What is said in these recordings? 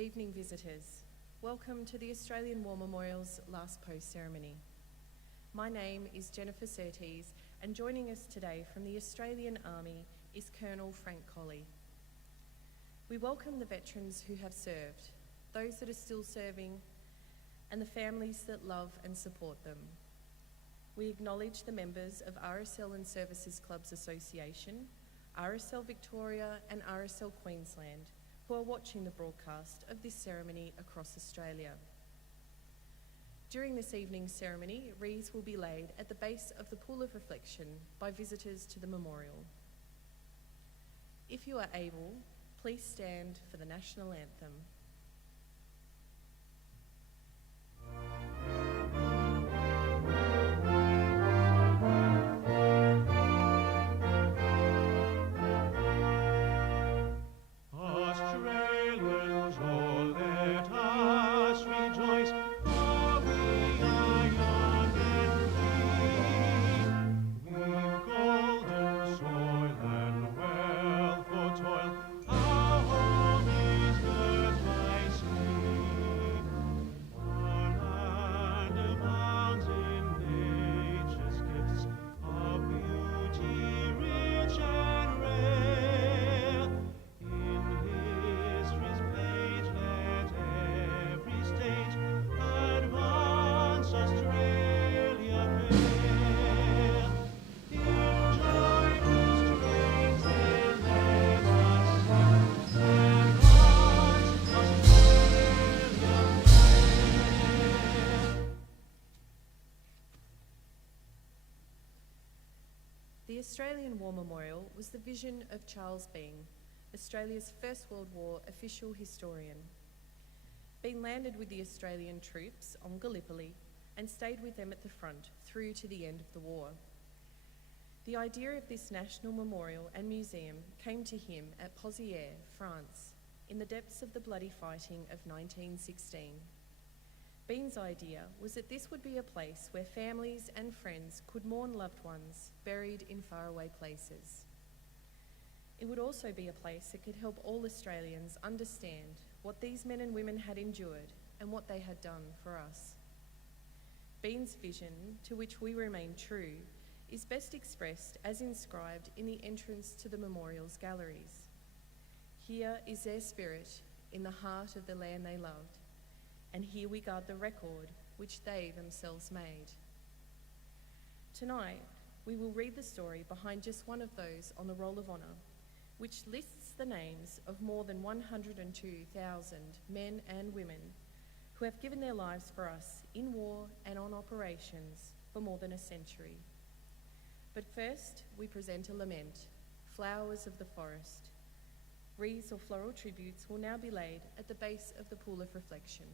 evening, visitors. Welcome to the Australian War Memorial's Last Post ceremony. My name is Jennifer Surtees, and joining us today from the Australian Army is Colonel Frank Colley. We welcome the veterans who have served, those that are still serving, and the families that love and support them. We acknowledge the members of RSL and Services Clubs Association, RSL Victoria and RSL Queensland, who are watching the broadcast of this ceremony across Australia. During this evening's ceremony, wreaths will be laid at the base of the Pool of Reflection by visitors to the memorial. If you are able, please stand for the National Anthem. The Australian War Memorial was the vision of Charles Bean, Australia's First World War official historian. Bean landed with the Australian troops on Gallipoli and stayed with them at the front through to the end of the war. The idea of this national memorial and museum came to him at Pozières, France, in the depths of the bloody fighting of 1916. Bean's idea was that this would be a place where families and friends could mourn loved ones buried in faraway places. It would also be a place that could help all Australians understand what these men and women had endured and what they had done for us. Bean's vision, to which we remain true, is best expressed as inscribed in the entrance to the memorial's galleries. Here is their spirit in the heart of the land they loved, and here we guard the record which they themselves made. Tonight, we will read the story behind just one of those on the Roll of Honour, which lists the names of more than 102,000 men and women who have given their lives for us in war and on operations for more than a century. But first, we present a lament, Flowers of the Forest. Wreaths or floral tributes will now be laid at the base of the Pool of Reflection.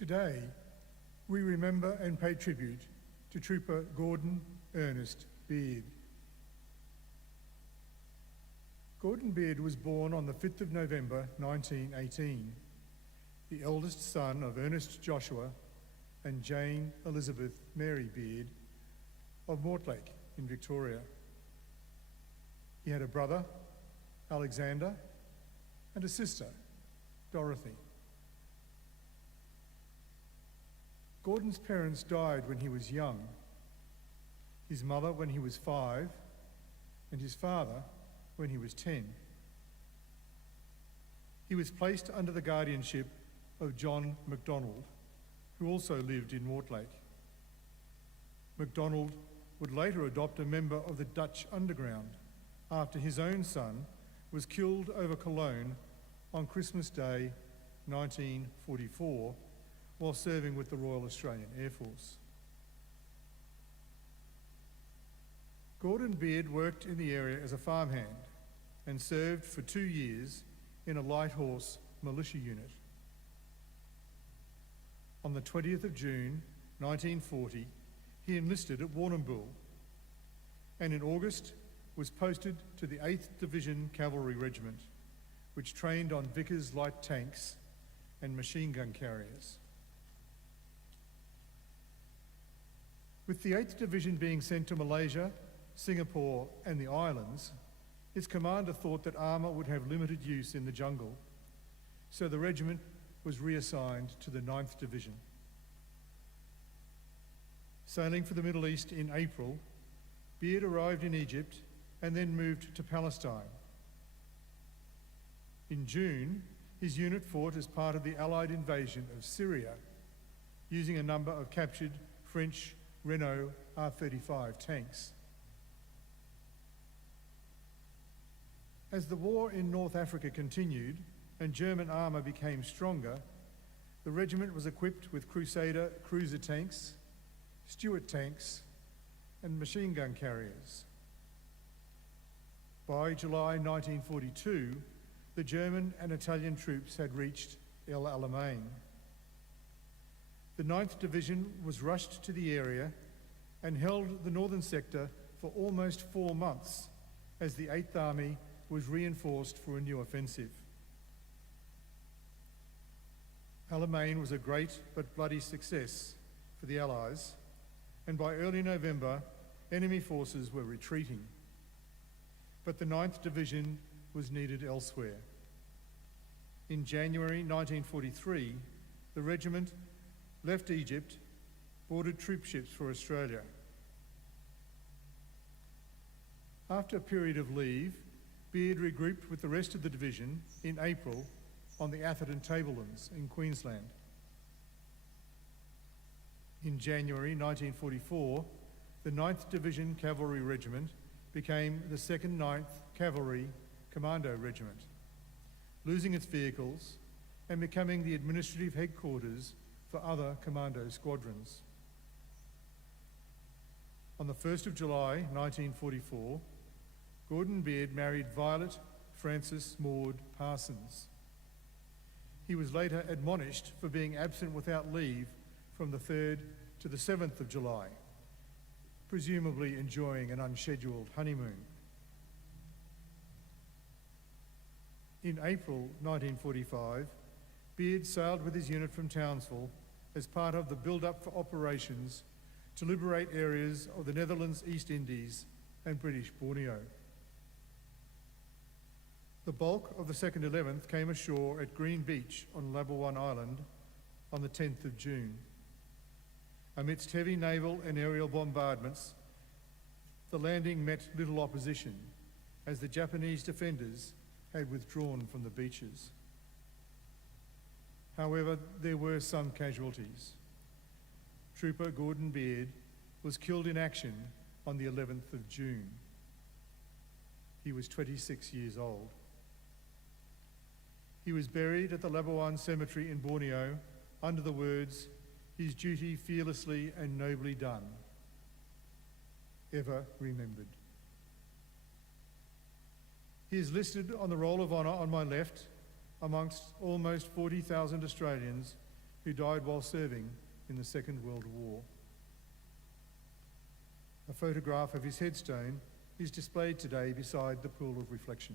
Today, we remember and pay tribute to Trooper Gordon Ernest Beard. Gordon Beard was born on the 5th of November 1918, the eldest son of Ernest Joshua and Jane Elizabeth Mary Beard of Mortlake in Victoria. He had a brother, Alexander, and a sister, Dorothy. Gordon's parents died when he was young, his mother when he was 5, and his father when he was 10. He was placed under the guardianship of John MacDonald, who also lived in Mortlake. MacDonald would later adopt a member of the Dutch underground after his own son was killed over Cologne on Christmas Day 1944 while serving with the Royal Australian Air Force. Gordon Beard worked in the area as a farmhand and served for 2 years in a light horse militia unit. On the 20th of June 1940, he enlisted at Warrnambool and in August was posted to the 8th Division Cavalry Regiment, which trained on Vickers light tanks and machine gun carriers. With the 8th Division being sent to Malaysia, Singapore and the islands, its commander thought that armour would have limited use in the jungle, so the regiment was reassigned to the 9th Division. Sailing for the Middle East in April, Beard arrived in Egypt and then moved to Palestine. In June, his unit fought as part of the Allied invasion of Syria, using a number of captured French Renault R-35 tanks. As the war in North Africa continued and German armour became stronger, the regiment was equipped with Crusader cruiser tanks, Stuart tanks, and machine gun carriers. By July 1942, the German and Italian troops had reached El Alamein. The 9th Division was rushed to the area and held the northern sector for almost 4 months as the 8th Army was reinforced for a new offensive. Alamein was a great but bloody success for the Allies, and by early November, enemy forces were retreating. But the 9th Division was needed elsewhere. In January 1943, the regiment left Egypt, boarded troop ships for Australia. After a period of leave, Beard regrouped with the rest of the division in April on the Atherton Tablelands in Queensland. In January 1944, the 9th Division Cavalry Regiment became the 2nd 9th Cavalry Commando Regiment, losing its vehicles and becoming the administrative headquarters for other commando squadrons. On the 1st of July 1944, Gordon Beard married Violet Frances Maud Parsons. He was later admonished for being absent without leave from the 3rd to the 7th of July, presumably enjoying an unscheduled honeymoon. In April 1945, Beard sailed with his unit from Townsville as part of the build-up for operations to liberate areas of the Netherlands East Indies and British Borneo. The bulk of the 2nd 11th came ashore at Green Beach on Labuan Island on the 10th of June. Amidst heavy naval and aerial bombardments, the landing met little opposition as the Japanese defenders had withdrawn from the beaches. However, there were some casualties. Trooper Gordon Beard was killed in action on the 11th of June. He was 26 years old. He was buried at the Labuan Cemetery in Borneo under the words, "His duty fearlessly and nobly done, ever remembered." He is listed on the Roll of Honour on my left amongst almost 40,000 Australians who died while serving in the Second World War. A photograph of his headstone is displayed today beside the pool of reflection.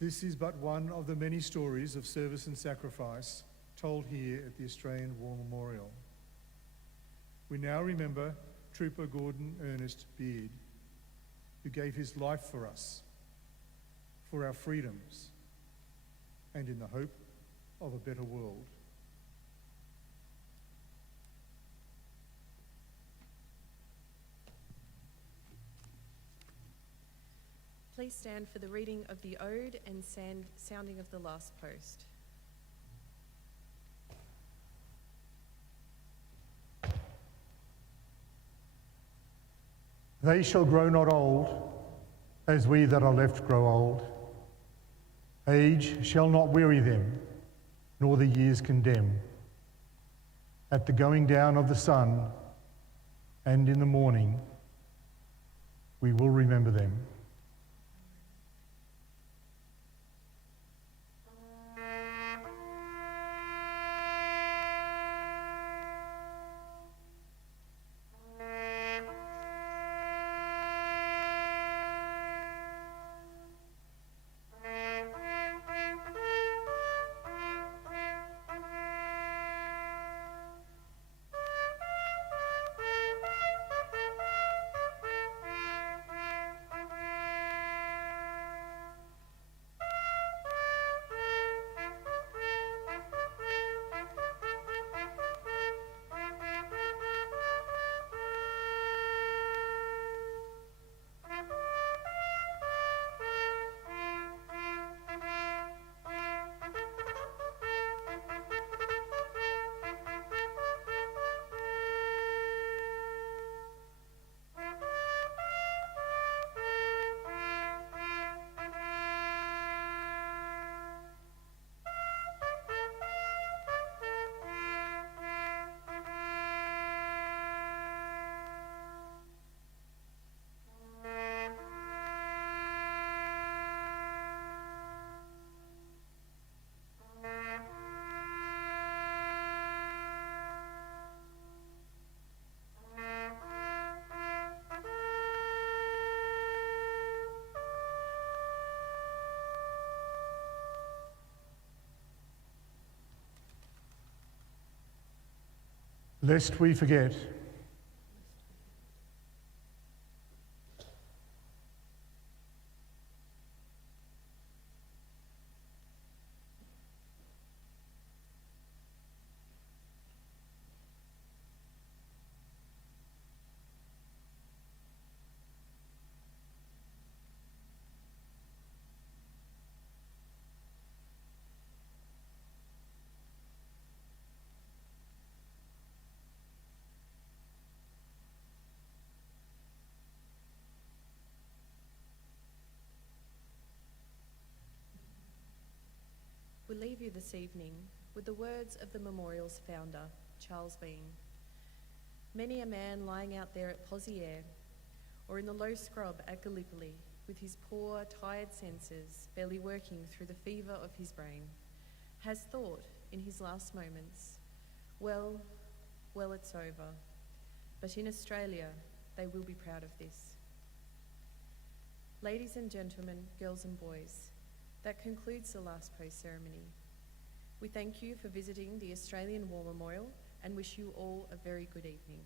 This is but one of the many stories of service and sacrifice told here at the Australian War Memorial. We now remember Trooper Gordon Ernest Beard, who gave his life for us, for our freedoms, and in the hope of a better world. Please stand for the reading of the Ode and sounding of the last post. They shall grow not old, as we that are left grow old. Age shall not weary them, nor the years condemn. At the going down of the sun, and in the morning, we will remember them. Lest we forget, We leave you this evening with the words of the memorial's founder, Charles Bean. Many a man lying out there at Poziere or in the low scrub at Gallipoli with his poor, tired senses barely working through the fever of his brain has thought in his last moments, well, it's over. But in Australia, they will be proud of this. Ladies and gentlemen, girls and boys, that concludes the last post ceremony. We thank you for visiting the Australian War Memorial and wish you all a very good evening.